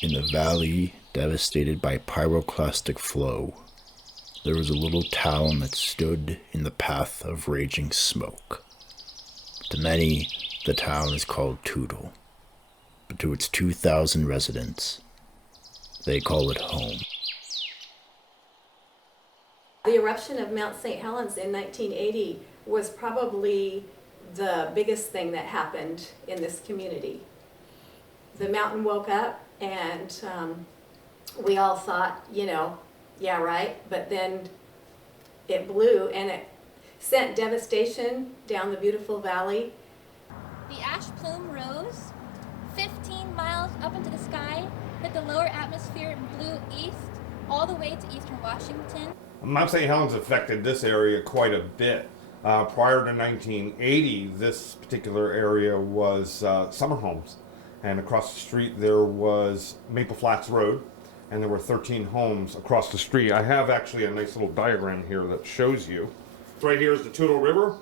In a valley devastated by pyroclastic flow, there was a little town that stood in the path of raging smoke. To many, the town is called Toutle, but to its 2,000 residents, they call it home. The eruption of Mount St. Helens in 1980 was probably the biggest thing that happened in this community. The mountain woke up and we all thought, yeah, right, but then it blew and it sent devastation down the beautiful valley. The ash plume rose 15 miles up into the sky, hit the lower atmosphere and blew east all the way to eastern Washington. Mount St. Helens affected this area quite a bit. Prior to 1980, this particular area was summer homes. And across the street there was Maple Flats Road, and there were 13 homes across the street. I have actually a nice little diagram here that shows you. Right here is the Toutle River.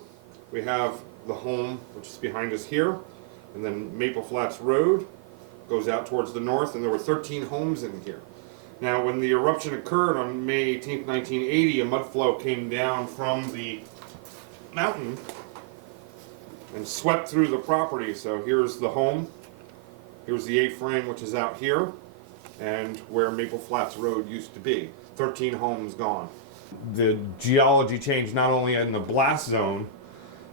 We have the home, which is behind us here, and then Maple Flats Road goes out towards the north, and there were 13 homes in here. Now, when the eruption occurred on May 18th, 1980, a mud flow came down from the mountain and swept through the property. So here's the home. Here's the A-frame, which is out here, and where Maple Flats Road used to be. 13 homes gone. The geology changed not only in the blast zone,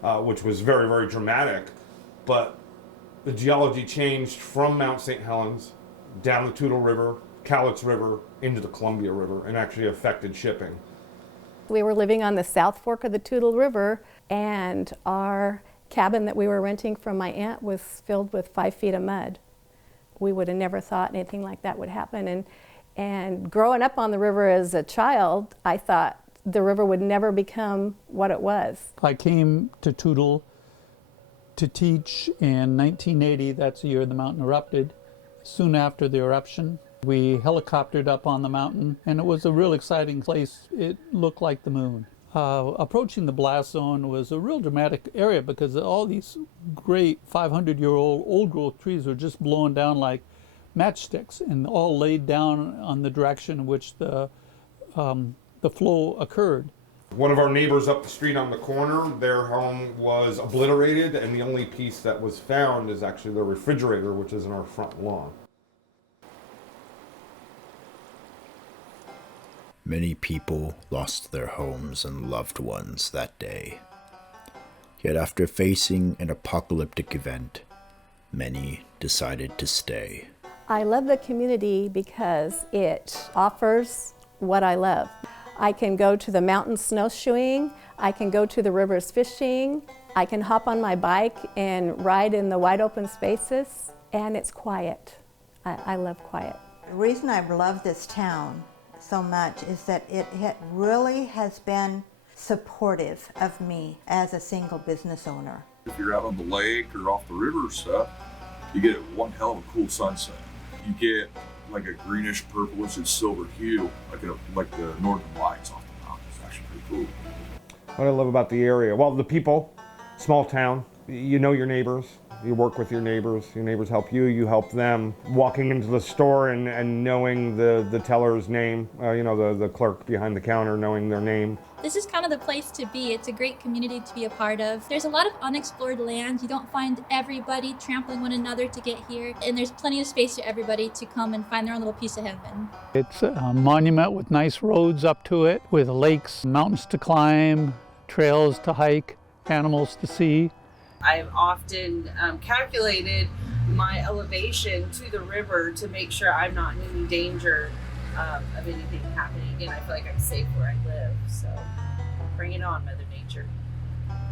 which was very, very dramatic, but the geology changed from Mount St. Helens down the Toutle River, Cowlitz River, into the Columbia River, and actually affected shipping. We were living on the South Fork of the Toutle River, and our cabin that we were renting from my aunt was filled with 5 feet of mud. We would have never thought anything like that would happen. And growing up on the river as a child, I thought the river would never become what it was. I came to Toutle to teach in 1980. That's the year the mountain erupted. Soon after the eruption, we helicoptered up on the mountain, and it was a real exciting place. It looked like the moon. Approaching the blast zone was a real dramatic area because all these great 500-year-old old-growth trees were just blown down like matchsticks and all laid down on the direction in which the flow occurred. One of our neighbors up the street on the corner, their home was obliterated, and the only piece that was found is actually the refrigerator, which is in our front lawn. Many people lost their homes and loved ones that day. Yet after facing an apocalyptic event, many decided to stay. I love the community because it offers what I love. I can go to the mountains snowshoeing, I can go to the rivers fishing, I can hop on my bike and ride in the wide open spaces, and it's quiet. I love quiet. The reason I've loved this town so much is that it really has been supportive of me as a single business owner. If you're out on the lake or off the river or stuff, you get one hell of a cool sunset. You get like a greenish, purplish, and silver hue, like the northern lights off the mountain. It's actually pretty cool. What I love about the area, well, the people, small town, you know your neighbors, you work with your neighbors help you, you help them. Walking into the store and knowing the teller's name, the clerk behind the counter, knowing their name. This is kind of the place to be. It's a great community to be a part of. There's a lot of unexplored land. You don't find everybody trampling one another to get here, and there's plenty of space for everybody to come and find their own little piece of heaven. It's a monument with nice roads up to it, with lakes, mountains to climb, trails to hike, animals to see. I've often calculated my elevation to the river to make sure I'm not in any danger of anything happening. Again, I feel like I'm safe where I live, so bring it on, Mother Nature.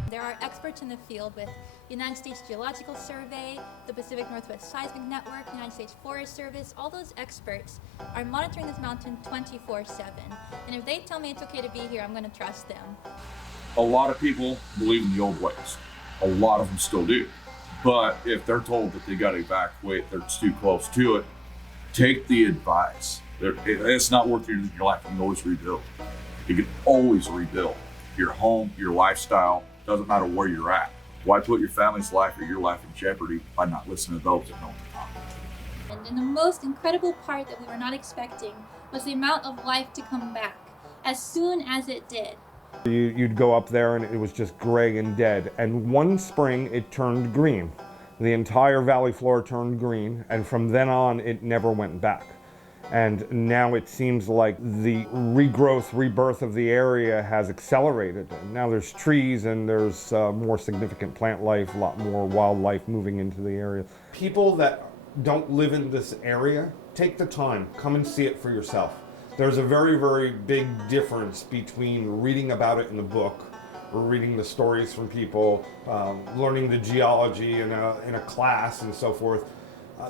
There are experts in the field with the United States Geological Survey, the Pacific Northwest Seismic Network, the United States Forest Service. All those experts are monitoring this mountain 24/7. And if they tell me it's okay to be here, I'm going to trust them. A lot of people believe in the old ways. A lot of them still do. But if they're told that they got to evacuate, they're too close to it, take the advice. It's not worth your life. You can always rebuild. You can always rebuild your home, your lifestyle. Doesn't matter where you're at. Why put your family's life or your life in jeopardy by not listening to those that know what they're talking happened, and the most incredible part that we were not expecting was the amount of life to come back as soon as it did. You'd go up there and it was just gray and dead. And one spring it turned green. The entire valley floor turned green, and from then on it never went back. And now it seems like the regrowth, rebirth of the area has accelerated. And now there's trees and there's more significant plant life, a lot more wildlife moving into the area. People that don't live in this area, take the time, come and see it for yourself. There's a very, very big difference between reading about it in a book or reading the stories from people, learning the geology in a class and so forth.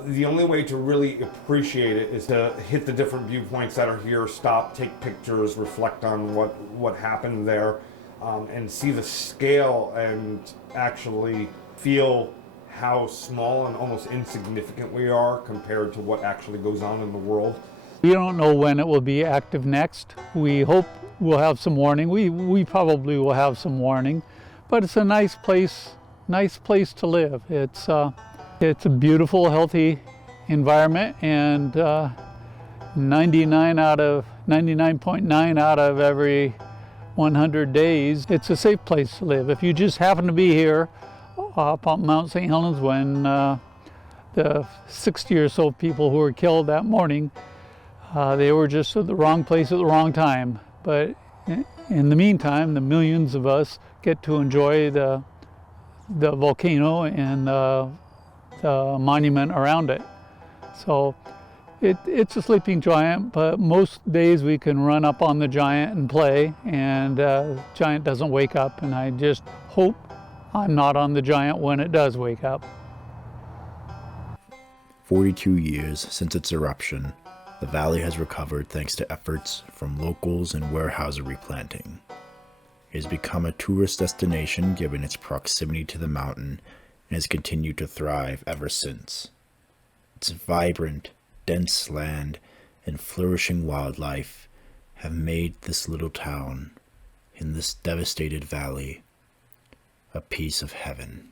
The only way to really appreciate it is to hit the different viewpoints that are here, stop, take pictures, reflect on what happened there, and see the scale and actually feel how small and almost insignificant we are compared to what actually goes on in the world. We don't know when it will be active next. We hope we'll have some warning. We probably will have some warning, but it's a nice place to live. It's a beautiful, healthy environment, and 99.9 out of every 100 days, it's a safe place to live. If you just happen to be here up on Mount St. Helens when the 60 or so people who were killed that morning, they were just at the wrong place at the wrong time. But in the meantime, the millions of us get to enjoy the volcano and the monument around it. So it's a sleeping giant, but most days we can run up on the giant and play, and the giant doesn't wake up, and I just hope I'm not on the giant when it does wake up. 42 years since its eruption, the valley has recovered thanks to efforts from locals and Weyerhaeuser replanting. It has become a tourist destination given its proximity to the mountain and has continued to thrive ever since. Its vibrant, dense land and flourishing wildlife have made this little town in this devastated valley a piece of heaven.